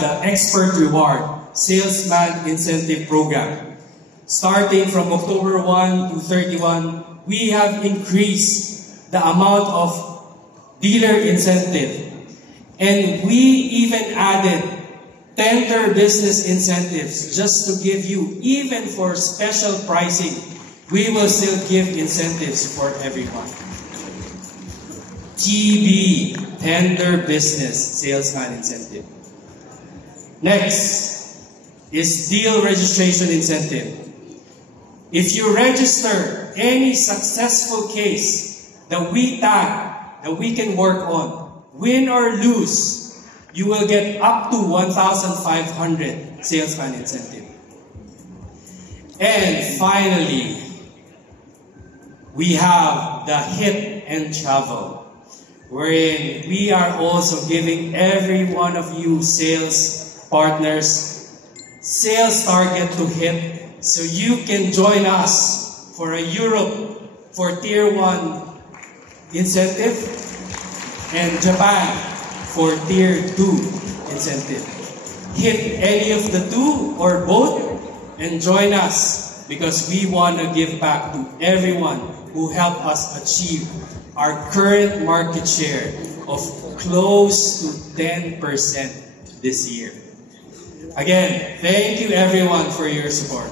the Expert Reward Salesman Incentive Program. Starting from October 1 to 31, we have increased the amount of dealer incentive. And we even added tender business incentives just to give you, even for special pricing, we will still give incentives for everyone. TB, Tender Business Salesman Incentive. Next is Deal Registration Incentive. If you register any successful case that we tag, that we can work on, win or lose, you will get up to 1,500 salesman incentive. And finally, we have the Hit and Travel, wherein we are also giving every one of you sales partners sales target to hit, so you can join us for a Europe for Tier 1 incentive and Japan for Tier 2 incentive. Hit any of the two or both and join us, because we want to give back to everyone who helped us achieve our current market share of close to 10% this year. Again, thank you everyone for your support.